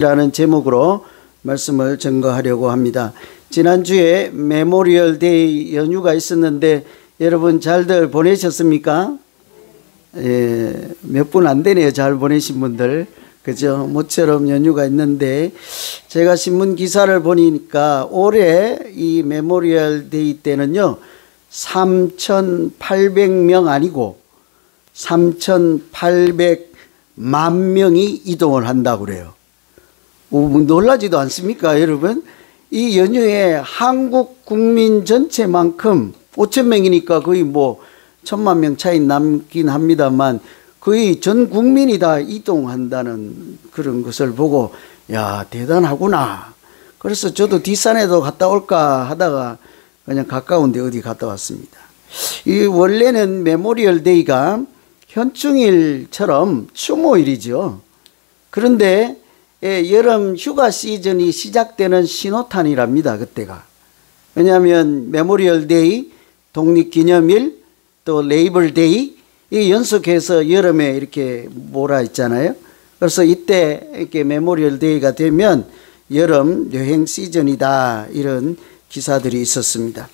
라는 제목으로 말씀을 전거하려고 합니다. 지난주에 메모리얼 데이 연휴가 있었는데 여러분 잘들 보내셨습니까? 예, 몇 분 안 되네요. 잘 보내신 분들. 그죠? 모처럼 연휴가 있는데 제가 신문 기사를 보니까 올해 이 메모리얼 데이 때는요 3,800명 아니고 3,800만 명이 이동을 한다고 그래요. 놀라지도 않습니까, 여러분? 이 연휴에 한국 국민 전체만큼 5,000명이니까 거의 뭐 1,000만 명 차이 남긴 합니다만 거의 전 국민이 다 이동한다는 그런 것을 보고 야, 대단하구나. 그래서 저도 뒷산에도 갔다 올까 하다가 그냥 가까운데 어디 갔다 왔습니다. 이 원래는 메모리얼 데이가 현충일처럼 추모일이죠. 그런데 여름 휴가 시즌이 시작되는 신호탄이랍니다. 그때가. 왜냐하면 메모리얼 데이, 독립기념일, 또 레이벌 데이 이 연속해서 여름에 이렇게 몰아 있잖아요. 그래서 이때 이렇게 메모리얼 데이가 되면 여름 여행 시즌이다 이런 기사들이 있었습니다.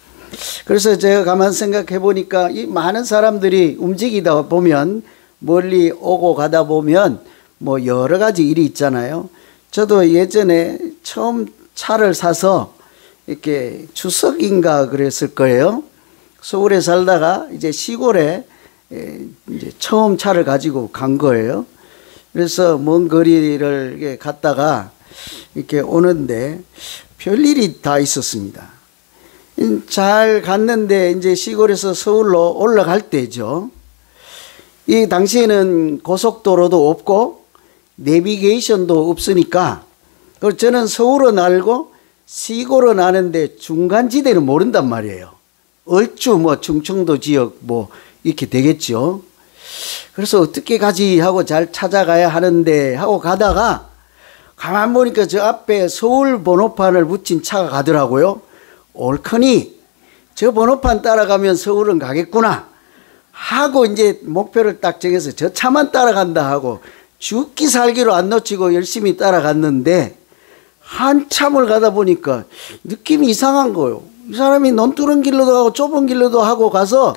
그래서 제가 가만 생각해 보니까 이 많은 사람들이 움직이다 보면 멀리 오고 가다 보면 뭐 여러 가지 일이 있잖아요. 저도 예전에 처음 차를 사서 이렇게 추석인가 그랬을 거예요. 서울에 살다가 이제 시골에 이제 처음 차를 가지고 간 거예요. 그래서 먼 거리를 이렇게 갔다가 이렇게 오는데 별일이 다 있었습니다. 잘 갔는데 이제 시골에서 서울로 올라갈 때죠. 이 당시에는 고속도로도 없고 내비게이션도 없으니까 저는 서울은 알고 시골은 아는데 중간지대는 모른단 말이에요. 얼추 뭐 충청도 지역 뭐 이렇게 되겠죠. 그래서 어떻게 가지 하고 잘 찾아가야 하는데 하고 가다가 가만 보니까 저 앞에 서울 번호판을 붙인 차가 가더라고요. 옳거니 저 번호판 따라가면 서울은 가겠구나 하고 이제 목표를 딱 정해서 저 차만 따라간다 하고 죽기 살기로 안 놓치고 열심히 따라갔는데 한참을 가다 보니까 느낌이 이상한 거예요. 이 사람이 논두렁 길로도 가고 좁은 길로도 하고 가서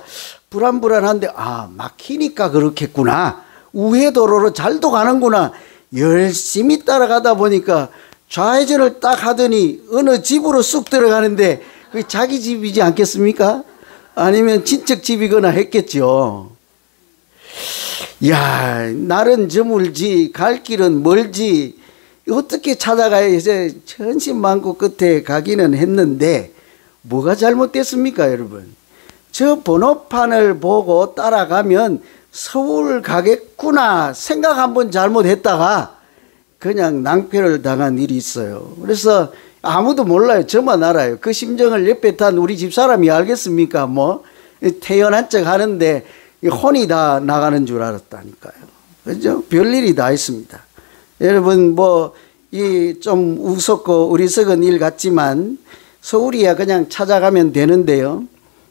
불안불안한데 아 막히니까 그렇겠구나. 우회도로로 잘도 가는구나. 열심히 따라가다 보니까 좌회전을 딱 하더니 어느 집으로 쑥 들어가는데 그게 자기 집이지 않겠습니까? 아니면 친척 집이거나 했겠죠. 야, 날은 저물지 갈 길은 멀지 어떻게 찾아가야 이제 천신만고 끝에 가기는 했는데 뭐가 잘못됐습니까, 여러분? 저 번호판을 보고 따라가면 서울 가겠구나 생각 한번 잘못했다가 그냥 낭패를 당한 일이 있어요. 그래서 아무도 몰라요. 저만 알아요. 그 심정을 옆에 탄 우리 집 사람이 알겠습니까? 뭐 태연한 척 하는데 혼이 다 나가는 줄 알았다니까요. 그죠? 별일이 다 있습니다. 여러분 뭐 이 좀 우습고 어리석은 일 같지만 서울이야 그냥 찾아가면 되는데요.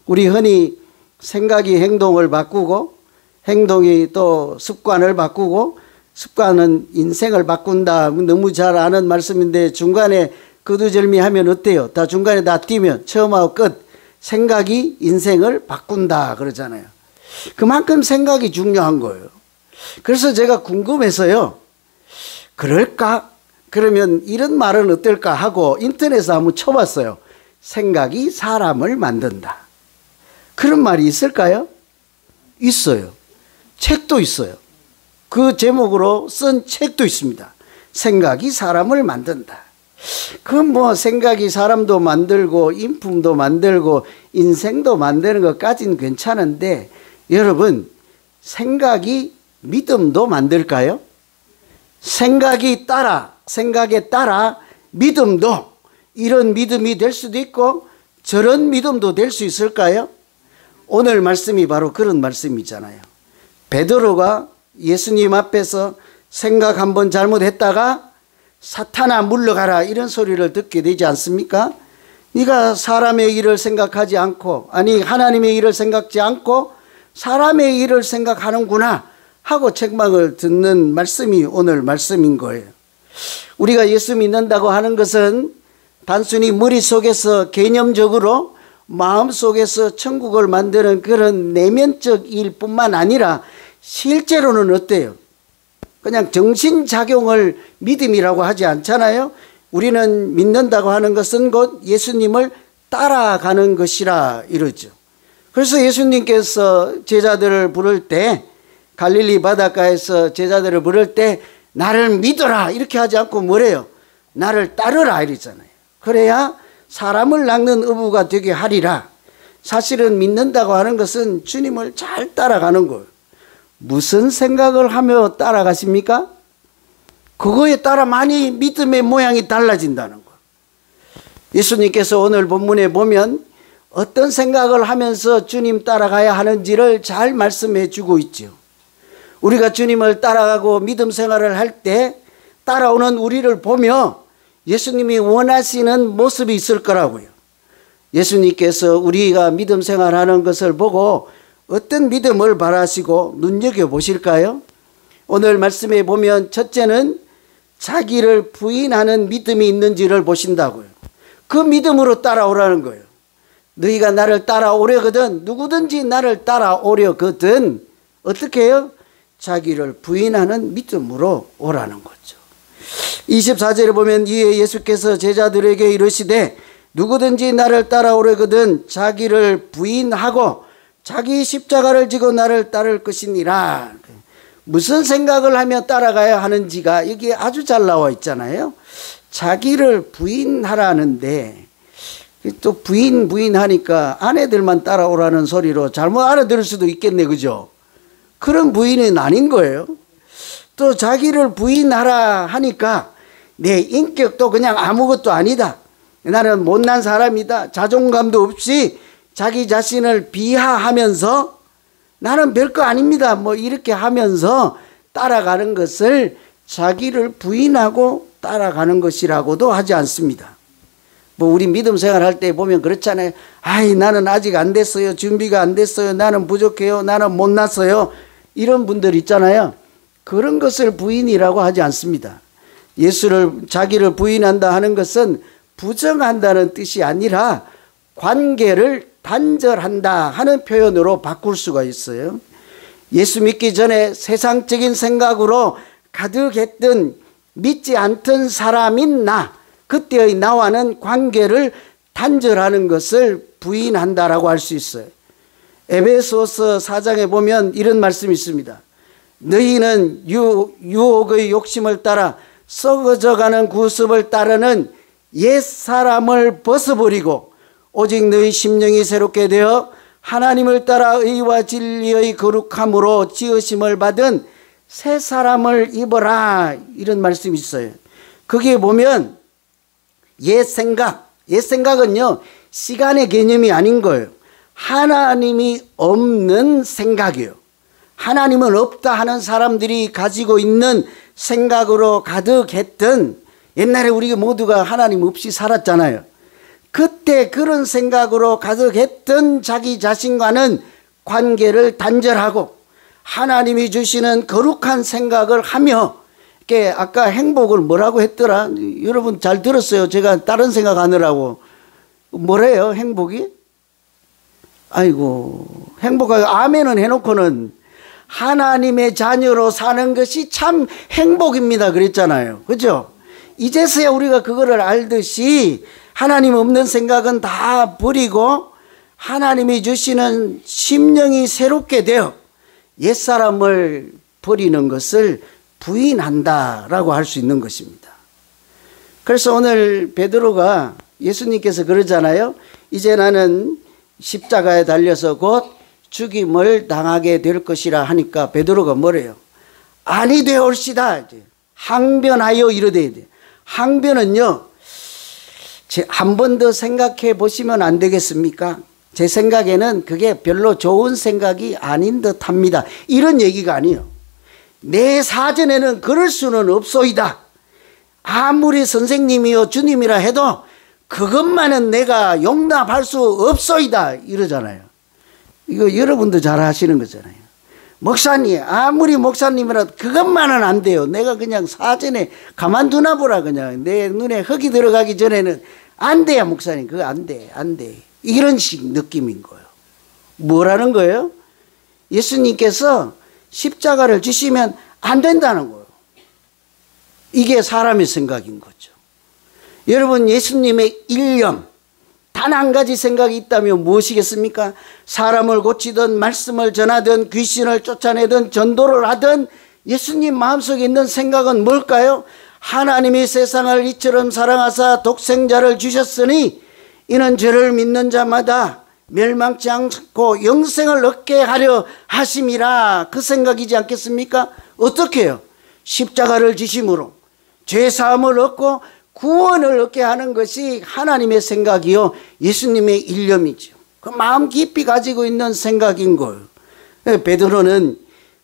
우리 흔히 생각이 행동을 바꾸고 행동이 또 습관을 바꾸고 습관은 인생을 바꾼다. 너무 잘 아는 말씀인데 중간에 거두절미 하면 어때요? 다 중간에 다 뛰면 처음하고 끝. 생각이 인생을 바꾼다 그러잖아요. 그만큼 생각이 중요한 거예요. 그래서 제가 궁금해서요. 그럴까? 그러면 이런 말은 어떨까 하고 인터넷에 한번 쳐봤어요. 생각이 사람을 만든다. 그런 말이 있을까요? 있어요. 책도 있어요. 그 제목으로 쓴 책도 있습니다. 생각이 사람을 만든다. 그건 뭐 생각이 사람도 만들고 인품도 만들고 인생도 만드는 것까지는 괜찮은데 여러분 생각이 믿음도 만들까요? 생각에 따라 믿음도 이런 믿음이 될 수도 있고 저런 믿음도 될 수 있을까요? 오늘 말씀이 바로 그런 말씀이잖아요. 베드로가 예수님 앞에서 생각 한번 잘못했다가 사탄아 물러가라 이런 소리를 듣게 되지 않습니까? 네가 사람의 일을 생각하지 않고 아니 하나님의 일을 생각지 않고 사람의 일을 생각하는구나 하고 책망을 듣는 말씀이 오늘 말씀인 거예요. 우리가 예수 믿는다고 하는 것은 단순히 머릿속에서 개념적으로 마음속에서 천국을 만드는 그런 내면적 일뿐만 아니라 실제로는 어때요? 그냥 정신작용을 믿음이라고 하지 않잖아요. 우리는 믿는다고 하는 것은 곧 예수님을 따라가는 것이라 이러죠. 그래서 예수님께서 제자들을 부를 때, 갈릴리 바닷가에서 제자들을 부를 때 나를 믿어라 이렇게 하지 않고 뭐래요? 나를 따르라 이러잖아요. 그래야 사람을 낚는 어부가 되게 하리라. 사실은 믿는다고 하는 것은 주님을 잘 따라가는 거예요. 무슨 생각을 하며 따라가십니까? 그거에 따라 많이 믿음의 모양이 달라진다는 거예요. 예수님께서 오늘 본문에 보면 어떤 생각을 하면서 주님 따라가야 하는지를 잘 말씀해 주고 있죠. 우리가 주님을 따라가고 믿음 생활을 할 때 따라오는 우리를 보며 예수님이 원하시는 모습이 있을 거라고요. 예수님께서 우리가 믿음 생활하는 것을 보고 어떤 믿음을 바라시고 눈여겨보실까요? 오늘 말씀에 보면 첫째는 자기를 부인하는 믿음이 있는지를 보신다고요. 그 믿음으로 따라오라는 거예요. 너희가 나를 따라오려거든, 누구든지 나를 따라오려거든 어떻게 해요? 자기를 부인하는 믿음으로 오라는 거죠. 24절에 보면 이에 예수께서 제자들에게 이르시되 누구든지 나를 따라오려거든 자기를 부인하고 자기 십자가를 지고 나를 따를 것이니라. 무슨 생각을 하며 따라가야 하는지가 여기에 아주 잘 나와 있잖아요. 자기를 부인하라는데 또 부인하니까 아내들만 따라오라는 소리로 잘못 알아들을 수도 있겠네, 그죠? 그런 부인은 아닌 거예요. 또 자기를 부인하라 하니까 내 인격도 그냥 아무것도 아니다. 나는 못난 사람이다. 자존감도 없이 자기 자신을 비하하면서 나는 별거 아닙니다. 뭐 이렇게 하면서 따라가는 것을 자기를 부인하고 따라가는 것이라고도 하지 않습니다. 뭐 우리 믿음 생활할 때 보면 그렇잖아요. 아이 나는 아직 안 됐어요. 준비가 안 됐어요. 나는 부족해요. 나는 못났어요. 이런 분들 있잖아요. 그런 것을 부인이라고 하지 않습니다. 자기를 부인한다 하는 것은 부정한다는 뜻이 아니라 관계를 단절한다 하는 표현으로 바꿀 수가 있어요. 예수 믿기 전에 세상적인 생각으로 가득했던 믿지 않던 사람인 나, 그때의 나와는 관계를 단절하는 것을 부인한다라고 할 수 있어요. 에베소서 4장에 보면 이런 말씀이 있습니다. 너희는 유혹의 욕심을 따라 썩어져가는 구습을 따르는 옛사람을 벗어버리고 오직 너희 심령이 새롭게 되어 하나님을 따라 의와 진리의 거룩함으로 지으심을 받은 새 사람을 입어라. 이런 말씀이 있어요. 거기에 보면 옛 생각은요 시간의 개념이 아닌 거예요. 하나님이 없는 생각이에요. 하나님은 없다 하는 사람들이 가지고 있는 생각으로 가득했던, 옛날에 우리 모두가 하나님 없이 살았잖아요. 그때 그런 생각으로 가득했던 자기 자신과는 관계를 단절하고 하나님이 주시는 거룩한 생각을 하며, 이렇게 아까 행복을 뭐라고 했더라? 여러분 잘 들었어요? 제가 다른 생각하느라고. 뭐래요 행복이? 아이고, 행복하게 아멘은 해놓고는 하나님의 자녀로 사는 것이 참 행복입니다 그랬잖아요. 그죠? 이제서야 우리가 그거를 알듯이 하나님 없는 생각은 다 버리고 하나님이 주시는 심령이 새롭게 되어 옛사람을 버리는 것을 부인한다라고 할 수 있는 것입니다. 그래서 오늘 베드로가, 예수님께서 그러잖아요. 이제 나는 십자가에 달려서 곧 죽임을 당하게 될 것이라 하니까 베드로가 뭐래요? 아니 되올시다. 항변하여 이르되. 항변은요, 한 번 더 생각해 보시면 안 되겠습니까? 제 생각에는 그게 별로 좋은 생각이 아닌 듯 합니다. 이런 얘기가 아니에요. 내 사전에는 그럴 수는 없소이다. 아무리 선생님이요 주님이라 해도 그것만은 내가 용납할 수 없소이다. 이러잖아요. 이거 여러분도 잘 아시는 거잖아요. 목사님, 아무리 목사님이라도 그것만은 안 돼요. 내가 그냥 사전에 가만두나 보라. 그냥 내 눈에 흙이 들어가기 전에는 안 돼요. 목사님, 그거 안 돼, 안 돼. 이런 식 느낌인 거예요. 뭐라는 거예요? 예수님께서 십자가를 지시면 안 된다는 거예요. 이게 사람의 생각인 거죠. 여러분, 예수님의 일념 단 한 가지 생각이 있다면 무엇이겠습니까? 사람을 고치든 말씀을 전하든 귀신을 쫓아내든 전도를 하든 예수님 마음속에 있는 생각은 뭘까요? 하나님이 세상을 이처럼 사랑하사 독생자를 주셨으니 이는 저를 믿는 자마다 멸망치 않고 영생을 얻게 하려 하심이라. 그 생각이지 않겠습니까? 어떻게 해요? 십자가를 지심으로 죄사함을 얻고 구원을 얻게 하는 것이 하나님의 생각이요 예수님의 일념이죠. 그 마음 깊이 가지고 있는 생각인 거예요. 베드로는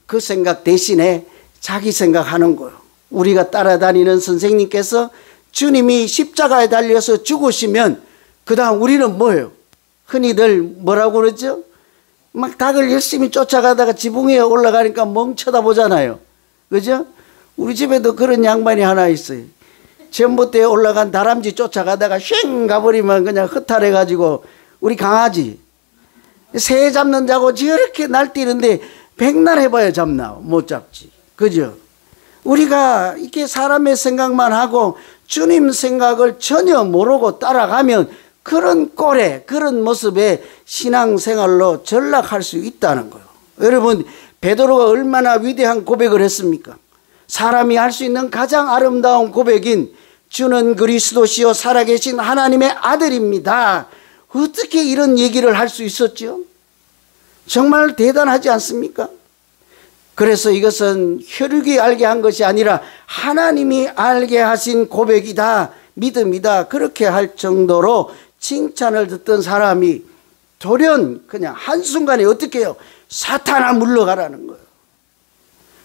그 생각 대신에 자기 생각하는 거예요. 우리가 따라다니는 선생님께서 주님이 십자가에 달려서 죽으시면 그 다음 우리는 뭐예요? 흔히들 뭐라고 그러죠? 막 닭을 열심히 쫓아가다가 지붕 위에 올라가니까 멍 쳐다보잖아요. 그죠? 우리 집에도 그런 양반이 하나 있어요. 전봇대에 올라간 다람쥐 쫓아가다가 쉥 가버리면 그냥 허탈해가지고, 우리 강아지 새 잡는다고 저렇게 날뛰는데 백날 해봐야 잡나? 못 잡지. 그죠? 우리가 이렇게 사람의 생각만 하고 주님 생각을 전혀 모르고 따라가면 그런 꼴에, 그런 모습에 신앙생활로 전락할 수 있다는 거예요. 여러분, 베드로가 얼마나 위대한 고백을 했습니까? 사람이 할 수 있는 가장 아름다운 고백인 주는 그리스도시요 살아계신 하나님의 아들입니다. 어떻게 이런 얘기를 할 수 있었죠? 정말 대단하지 않습니까? 그래서 이것은 혈육이 알게 한 것이 아니라 하나님이 알게 하신 고백이다, 믿음이다, 그렇게 할 정도로 칭찬을 듣던 사람이 돌연 그냥 한순간에 어떻게 해요? 사탄아 물러가라는 거예요.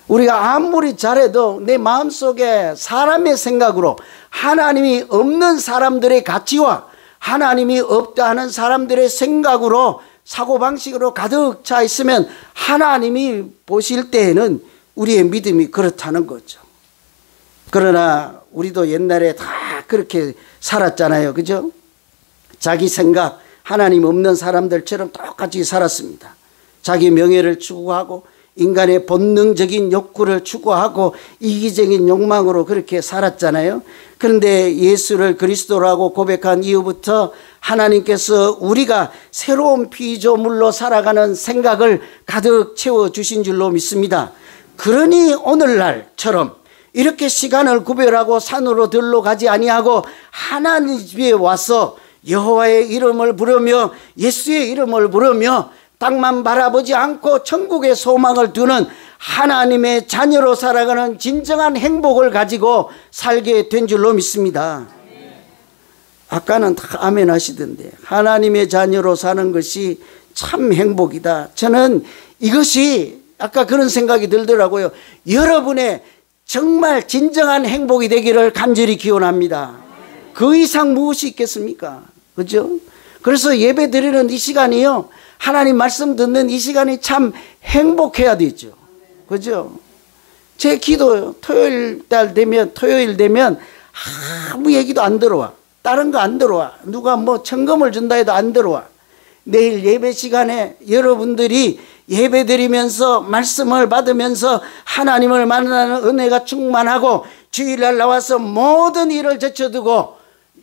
우리가 아무리 잘해도 내 마음속에 사람의 생각으로, 하나님이 없는 사람들의 가치와 하나님이 없다 하는 사람들의 생각으로, 사고방식으로 가득 차 있으면 하나님이 보실 때에는 우리의 믿음이 그렇다는 거죠. 그러나 우리도 옛날에 다 그렇게 살았잖아요. 그죠? 자기 생각, 하나님 없는 사람들처럼 똑같이 살았습니다. 자기 명예를 추구하고 인간의 본능적인 욕구를 추구하고 이기적인 욕망으로 그렇게 살았잖아요. 그런데 예수를 그리스도라고 고백한 이후부터 하나님께서 우리가 새로운 피조물로 살아가는 생각을 가득 채워주신 줄로 믿습니다. 그러니 오늘날처럼 이렇게 시간을 구별하고 산으로 들러 가지 아니하고 하나님 집에 와서 여호와의 이름을 부르며 예수의 이름을 부르며 땅만 바라보지 않고 천국의 소망을 두는 하나님의 자녀로 살아가는 진정한 행복을 가지고 살게 된 줄로 믿습니다. 아까는 다 아멘 하시던데, 하나님의 자녀로 사는 것이 참 행복이다. 저는 이것이 아까 그런 생각이 들더라고요. 여러분의 정말 진정한 행복이 되기를 간절히 기원합니다. 그 이상 무엇이 있겠습니까? 그죠? 그래서 예배 드리는 이 시간이요, 하나님 말씀 듣는 이 시간이 참 행복해야 되죠. 그죠? 제 기도요, 토요일 되면 아무 얘기도 안 들어와. 다른 거 안 들어와. 누가 뭐 청금을 준다 해도 안 들어와. 내일 예배 시간에 여러분들이 예배 드리면서 말씀을 받으면서 하나님을 만나는 은혜가 충만하고 주일날 나와서 모든 일을 제쳐두고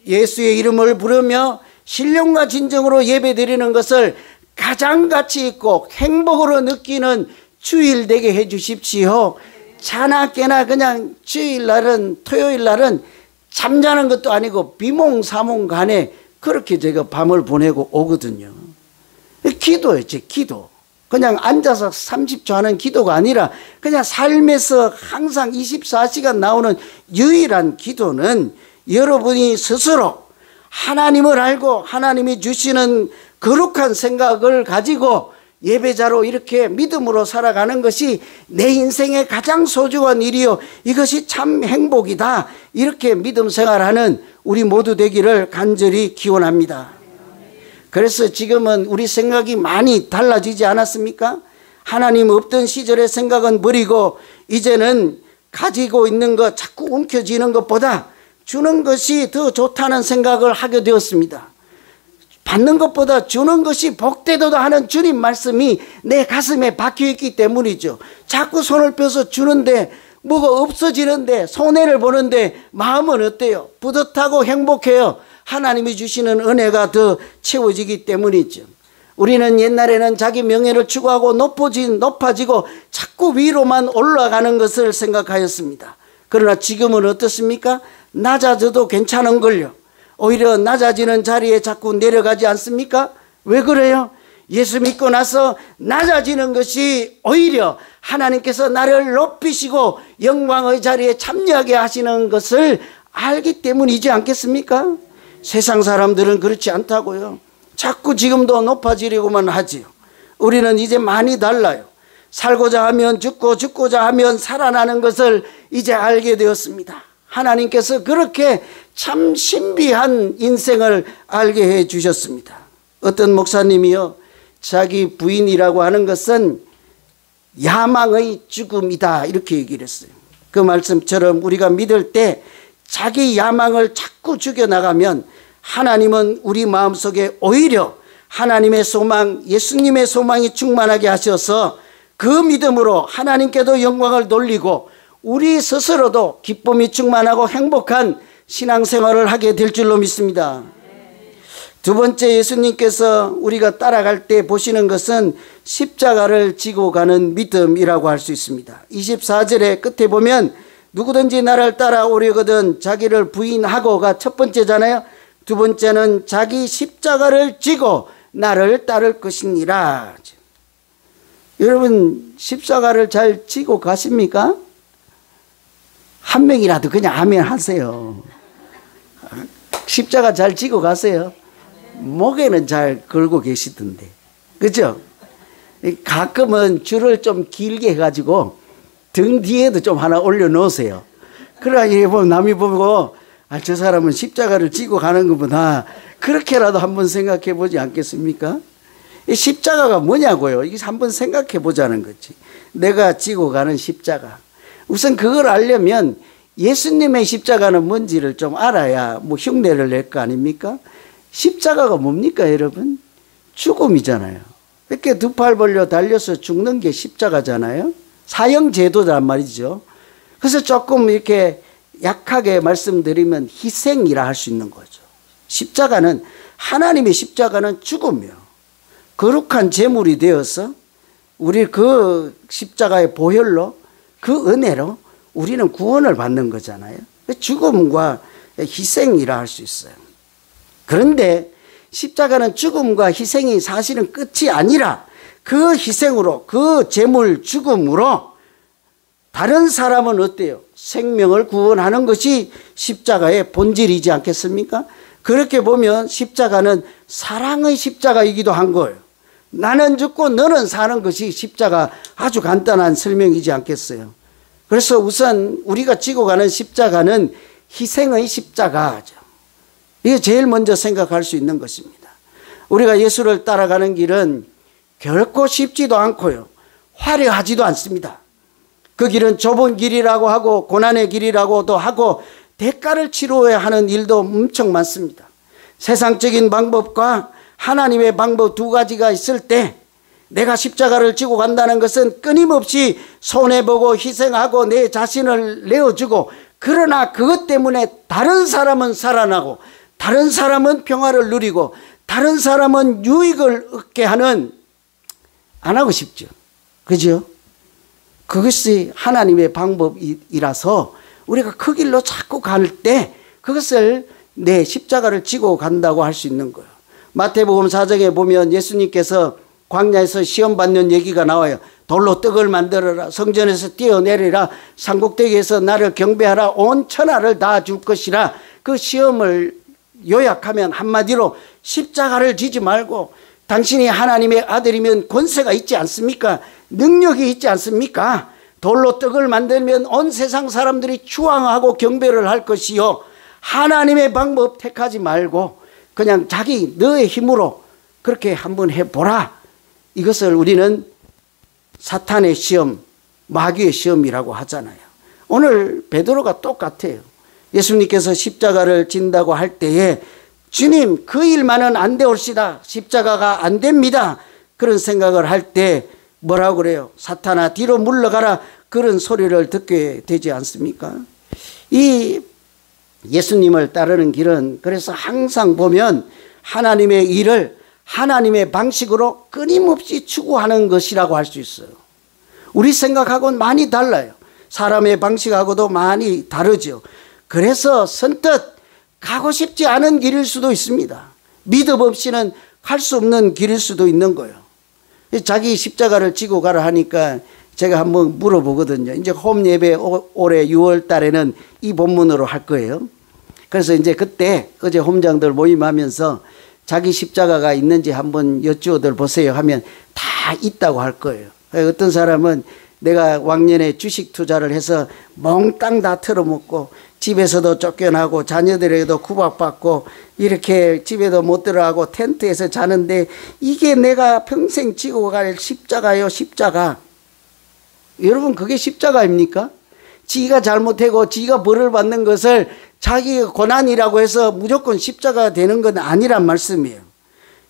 예수의 이름을 부르며 신령과 진정으로 예배 드리는 것을 가장 가치 있고 행복으로 느끼는 주일 되게 해 주십시오. 자나 깨나 그냥 주일날은, 토요일날은 잠자는 것도 아니고 비몽사몽간에 그렇게 제가 밤을 보내고 오거든요. 기도예요, 제 기도. 그냥 앉아서 30초 하는 기도가 아니라 그냥 삶에서 항상 24시간 나오는 유일한 기도는 여러분이 스스로 하나님을 알고 하나님이 주시는 거룩한 생각을 가지고 예배자로 이렇게 믿음으로 살아가는 것이 내 인생의 가장 소중한 일이요, 이것이 참 행복이다, 이렇게 믿음 생활하는 우리 모두 되기를 간절히 기원합니다. 그래서 지금은 우리 생각이 많이 달라지지 않았습니까? 하나님 없던 시절의 생각은 버리고 이제는 가지고 있는 것 자꾸 움켜쥐는 것보다 주는 것이 더 좋다는 생각을 하게 되었습니다. 받는 것보다 주는 것이 복되도다 하는 주님 말씀이 내 가슴에 박혀있기 때문이죠. 자꾸 손을 펴서 주는데 뭐가 없어지는데 손해를 보는데 마음은 어때요? 뿌듯하고 행복해요. 하나님이 주시는 은혜가 더 채워지기 때문이죠. 우리는 옛날에는 자기 명예를 추구하고 높아지고 자꾸 위로만 올라가는 것을 생각하였습니다. 그러나 지금은 어떻습니까? 낮아져도 괜찮은 걸요. 오히려 낮아지는 자리에 자꾸 내려가지 않습니까? 왜 그래요? 예수 믿고 나서 낮아지는 것이 오히려 하나님께서 나를 높이시고 영광의 자리에 참여하게 하시는 것을 알기 때문이지 않겠습니까? 세상 사람들은 그렇지 않다고요. 자꾸 지금도 높아지려고만 하지요. 우리는 이제 많이 달라요. 살고자 하면 죽고 죽고자 하면 살아나는 것을 이제 알게 되었습니다. 하나님께서 그렇게 참 신비한 인생을 알게 해 주셨습니다. 어떤 목사님이요, 자기 부인이라고 하는 것은 야망의 죽음이다 이렇게 얘기를 했어요. 그 말씀처럼 우리가 믿을 때 자기 야망을 자꾸 죽여나가면 하나님은 우리 마음속에 오히려 하나님의 소망, 예수님의 소망이 충만하게 하셔서 그 믿음으로 하나님께도 영광을 돌리고 우리 스스로도 기쁨이 충만하고 행복한 신앙생활을 하게 될 줄로 믿습니다. 두 번째, 예수님께서 우리가 따라갈 때 보시는 것은 십자가를 지고 가는 믿음이라고 할 수 있습니다. 24절의 끝에 보면 누구든지 나를 따라오려거든 자기를 부인하고가 첫 번째잖아요. 두 번째는 자기 십자가를 지고 나를 따를 것이니라. 여러분 십자가를 잘 지고 가십니까? 한 명이라도 그냥 아멘 하세요. 십자가 잘 지고 가세요. 목에는 잘 걸고 계시던데, 그죠? 가끔은 줄을 좀 길게 해가지고 등 뒤에도 좀 하나 올려놓으세요. 그러나 보면 남이 보고 저 사람은 십자가를 지고 가는 것보다 그렇게라도 한번 생각해 보지 않겠습니까? 이 십자가가 뭐냐고요? 이게 한번 생각해 보자는 거지. 내가 지고 가는 십자가. 우선 그걸 알려면 예수님의 십자가는 뭔지를 좀 알아야 뭐 흉내를 낼 거 아닙니까? 십자가가 뭡니까 여러분? 죽음이잖아요. 이렇게 두 팔 벌려 달려서 죽는 게 십자가잖아요. 사형제도란 말이죠. 그래서 조금 이렇게 약하게 말씀드리면 희생이라 할 수 있는 거죠. 십자가는, 하나님의 십자가는 죽음이요. 거룩한 제물이 되어서 우리 그 십자가의 보혈로, 그 은혜로 우리는 구원을 받는 거잖아요. 죽음과 희생이라 할 수 있어요. 그런데 십자가는 죽음과 희생이 사실은 끝이 아니라 그 희생으로, 그 제물 죽음으로 다른 사람은 어때요? 생명을 구원하는 것이 십자가의 본질이지 않겠습니까? 그렇게 보면 십자가는 사랑의 십자가이기도 한 거예요. 나는 죽고 너는 사는 것이 십자가, 아주 간단한 설명이지 않겠어요? 그래서 우선 우리가 지고 가는 십자가는 희생의 십자가죠. 이게 제일 먼저 생각할 수 있는 것입니다. 우리가 예수를 따라가는 길은 결코 쉽지도 않고요, 화려하지도 않습니다. 그 길은 좁은 길이라고 하고 고난의 길이라고도 하고 대가를 치러야 하는 일도 엄청 많습니다. 세상적인 방법과 하나님의 방법 두 가지가 있을 때 내가 십자가를 지고 간다는 것은 끊임없이 손해보고 희생하고 내 자신을 내어주고, 그러나 그것 때문에 다른 사람은 살아나고 다른 사람은 평화를 누리고 다른 사람은 유익을 얻게 하는, 안 하고 싶죠. 그죠? 그것이 하나님의 방법이라서 우리가 그 길로 자꾸 갈 때 그것을 내 십자가를 지고 간다고 할 수 있는 거예요. 마태복음 4장에 보면 예수님께서 광야에서 시험 받는 얘기가 나와요. 돌로 떡을 만들어라, 성전에서 뛰어내리라, 산꼭대기에서 나를 경배하라, 온 천하를 다 줄 것이라. 그 시험을 요약하면 한마디로 십자가를 지지 말고 당신이 하나님의 아들이면 권세가 있지 않습니까? 능력이 있지 않습니까? 돌로 떡을 만들면 온 세상 사람들이 추앙하고 경배를 할 것이요, 하나님의 방법 택하지 말고 그냥 자기 너의 힘으로 그렇게 한번 해보라. 이것을 우리는 사탄의 시험, 마귀의 시험이라고 하잖아요. 오늘 베드로가 똑같아요. 예수님께서 십자가를 진다고 할 때에 주님 그 일만은 안 되올시다. 십자가가 안 됩니다. 그런 생각을 할 때 뭐라고 그래요? 사탄아 뒤로 물러가라. 그런 소리를 듣게 되지 않습니까? 이 예수님을 따르는 길은 그래서 항상 보면 하나님의 일을 하나님의 방식으로 끊임없이 추구하는 것이라고 할 수 있어요. 우리 생각하고는 많이 달라요. 사람의 방식하고도 많이 다르죠. 그래서 선뜻 가고 싶지 않은 길일 수도 있습니다. 믿음 없이는 갈 수 없는 길일 수도 있는 거예요. 자기 십자가를 지고 가라 하니까 제가 한번 물어보거든요. 이제 홈 예배 올해 6월 달에는 이 본문으로 할 거예요. 그래서 이제 그때 어제 홈장들 모임하면서 자기 십자가가 있는지 한번 여쭈어들 보세요 하면 다 있다고 할 거예요. 어떤 사람은 내가 왕년에 주식 투자를 해서 몽땅 다 털어먹고 집에서도 쫓겨나고 자녀들에게도 구박받고 이렇게 집에도 못 들어가고 텐트에서 자는데 이게 내가 평생 지고 갈 십자가요, 십자가. 여러분 그게 십자가입니까? 지가 잘못하고 지가 벌을 받는 것을 자기가 고난이라고 해서 무조건 십자가 되는 건 아니란 말씀이에요.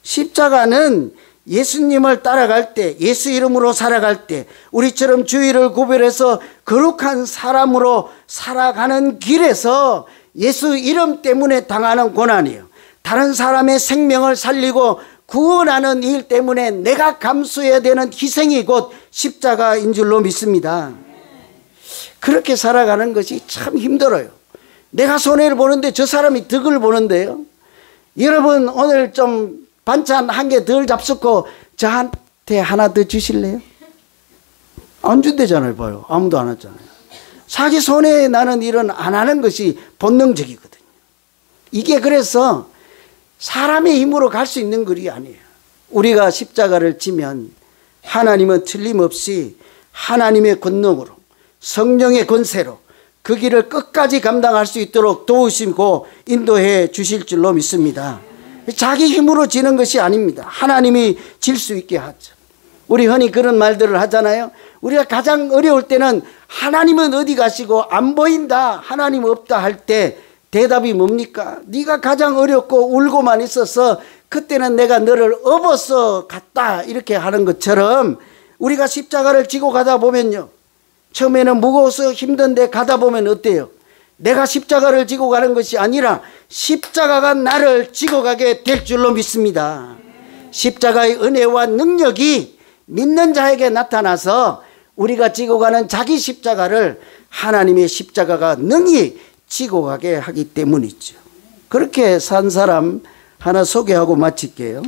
십자가는 예수님을 따라갈 때, 예수 이름으로 살아갈 때 우리처럼 주의를 구별해서 거룩한 사람으로 살아가는 길에서 예수 이름 때문에 당하는 고난이에요. 다른 사람의 생명을 살리고 구원하는 일 때문에 내가 감수해야 되는 희생이 곧 십자가인 줄로 믿습니다. 그렇게 살아가는 것이 참 힘들어요. 내가 손해를 보는데 저 사람이 덕을 보는데요. 여러분 오늘 좀 반찬 한 개 덜 잡숫고 저한테 하나 더 주실래요? 안 준대잖아요. 봐요. 아무도 안 하잖아요. 자기 손해 나는 일은 안 하는 것이 본능적이거든요. 이게 그래서 사람의 힘으로 갈 수 있는 길이 아니에요. 우리가 십자가를 지면 하나님은 틀림없이 하나님의 권능으로 성령의 권세로 그 길을 끝까지 감당할 수 있도록 도우시고 인도해 주실 줄로 믿습니다. 자기 힘으로 지는 것이 아닙니다. 하나님이 질 수 있게 하죠. 우리 흔히 그런 말들을 하잖아요. 우리가 가장 어려울 때는 하나님은 어디 가시고 안 보인다, 하나님 없다 할 때 대답이 뭡니까? 네가 가장 어렵고 울고만 있어서 그때는 내가 너를 업어서 갔다 이렇게 하는 것처럼 우리가 십자가를 지고 가다 보면요. 처음에는 무거워서 힘든데 가다 보면 어때요? 내가 십자가를 지고 가는 것이 아니라 십자가가 나를 지고 가게 될 줄로 믿습니다. 십자가의 은혜와 능력이 믿는 자에게 나타나서 우리가 지고 가는 자기 십자가를 하나님의 십자가가 능히 지고 가게 하기 때문이죠. 그렇게 산 사람 하나 소개하고 마칠게요.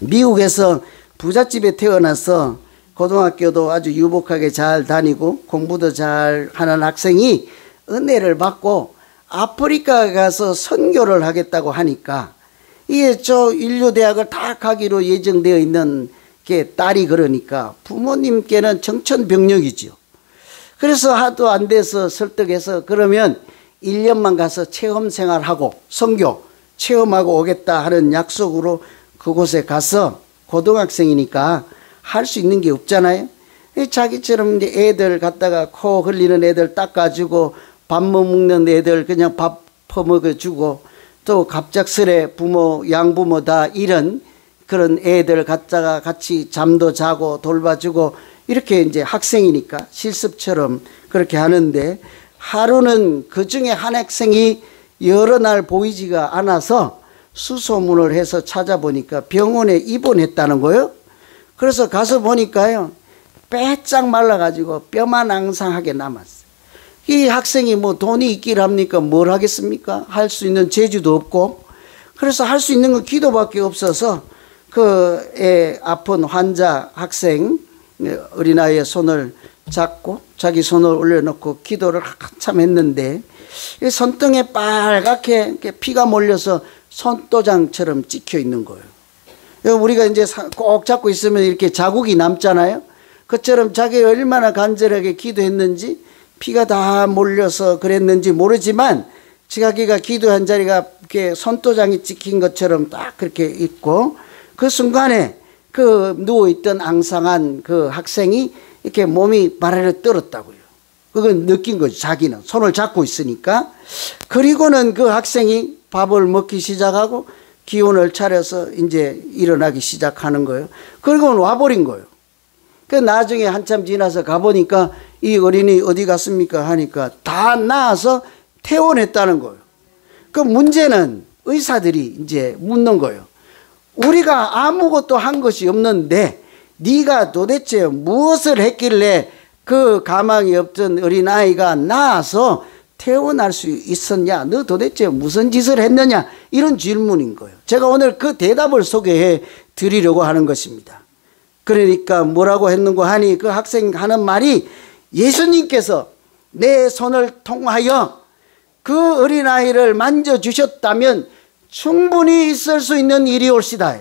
미국에서 부잣집에 태어나서 고등학교도 아주 유복하게 잘 다니고 공부도 잘 하는 학생이 은혜를 받고 아프리카 가서 선교를 하겠다고 하니까 이게 저 인류대학을 다 가기로 예정되어 있는 게 딸이 그러니까 부모님께는 청천벽력이죠. 그래서 하도 안 돼서 설득해서 그러면 1년만 가서 체험 생활하고 선교 체험하고 오겠다 하는 약속으로 그곳에 가서 고등학생이니까 할 수 있는 게 없잖아요. 자기처럼 이제 애들 갖다가 코 흘리는 애들 닦아주고 밥 못 먹는 애들 그냥 밥 퍼먹어주고 또 갑작스레 부모 양부모 다 이런 그런 애들 갖다가 같이 잠도 자고 돌봐주고 이렇게 이제 학생이니까 실습처럼 그렇게 하는데 하루는 그 중에 한 학생이 여러 날 보이지가 않아서 수소문을 해서 찾아보니까 병원에 입원했다는 거예요. 그래서 가서 보니까요. 빼짝 말라가지고 뼈만 앙상하게 남았어요. 이 학생이 뭐 돈이 있길 합니까? 뭘 하겠습니까? 할 수 있는 재주도 없고 그래서 할 수 있는 건 기도밖에 없어서 그 애 아픈 환자 학생 어린아이의 손을 잡고 자기 손을 올려놓고 기도를 한참 했는데 손등에 빨갛게 피가 몰려서 손도장처럼 찍혀 있는 거예요. 우리가 이제 꼭 잡고 있으면 이렇게 자국이 남잖아요. 그처럼 자기가 얼마나 간절하게 기도했는지 피가 다 몰려서 그랬는지 모르지만 자기가 기도한 자리가 이렇게 손도장이 찍힌 것처럼 딱 그렇게 있고 그 순간에 그 누워있던 앙상한 그 학생이 이렇게 몸이 바라르 떨었다고요. 그건 느낀 거죠. 자기는 손을 잡고 있으니까. 그리고는 그 학생이 밥을 먹기 시작하고 기운을 차려서 이제 일어나기 시작하는 거예요. 그리고는 와버린 거예요. 그 나중에 한참 지나서 가보니까 이 어린이 어디 갔습니까 하니까 다 나아서 퇴원했다는 거예요. 그 문제는 의사들이 이제 묻는 거예요. 우리가 아무것도 한 것이 없는데 네가 도대체 무엇을 했길래 그 가망이 없던 어린아이가 나아서 퇴원할 수 있었냐? 너 도대체 무슨 짓을 했느냐? 이런 질문인 거예요. 제가 오늘 그 대답을 소개해 드리려고 하는 것입니다. 그러니까 뭐라고 했는고 하니 그 학생 하는 말이 예수님께서 내 손을 통하여 그 어린아이를 만져주셨다면 충분히 있을 수 있는 일이 올시다.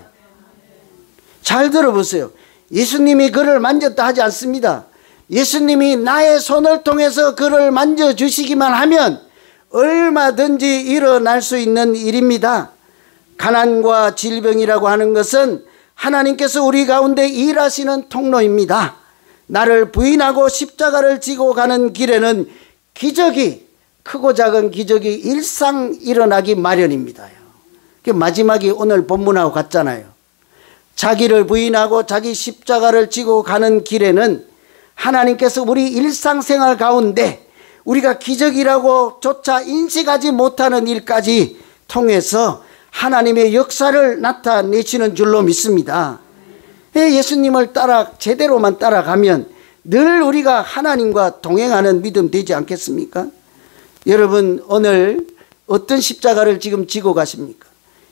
잘 들어보세요. 예수님이 그를 만졌다 하지 않습니다. 예수님이 나의 손을 통해서 그를 만져주시기만 하면 얼마든지 일어날 수 있는 일입니다. 가난과 질병이라고 하는 것은 하나님께서 우리 가운데 일하시는 통로입니다. 나를 부인하고 십자가를 지고 가는 길에는 기적이, 크고 작은 기적이 일상 일어나기 마련입니다. 마지막이 오늘 본문하고 같잖아요. 자기를 부인하고 자기 십자가를 지고 가는 길에는 하나님께서 우리 일상생활 가운데 우리가 기적이라고 조차 인식하지 못하는 일까지 통해서 하나님의 역사를 나타내시는 줄로 믿습니다. 예수님을 제대로만 따라가면 늘 우리가 하나님과 동행하는 믿음 되지 않겠습니까? 여러분 오늘 어떤 십자가를 지금 지고 가십니까?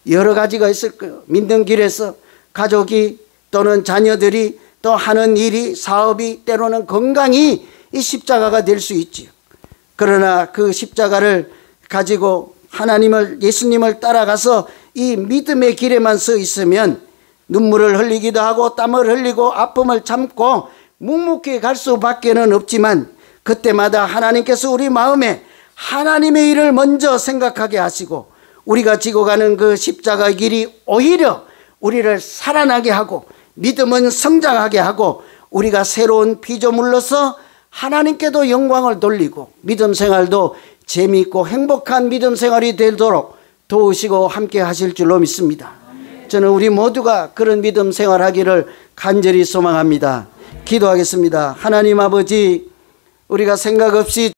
여러 가지가 있을 거예요. 믿는 길에서 가족이 또는 자녀들이 또 하는 일이, 사업이, 때로는 건강이 이 십자가가 될 수 있지요. 그러나 그 십자가를 가지고 예수님을 따라가서 이 믿음의 길에만 서 있으면 눈물을 흘리기도 하고 땀을 흘리고 아픔을 참고 묵묵히 갈 수밖에는 없지만 그때마다 하나님께서 우리 마음에 하나님의 일을 먼저 생각하게 하시고 우리가 지고 가는 그 십자가 길이 오히려 우리를 살아나게 하고 믿음은 성장하게 하고 우리가 새로운 피조물로서 하나님께도 영광을 돌리고 믿음 생활도 재미있고 행복한 믿음 생활이 되도록 도우시고 함께 하실 줄로 믿습니다. 저는 우리 모두가 그런 믿음 생활하기를 간절히 소망합니다. 기도하겠습니다. 하나님 아버지, 우리가 생각 없이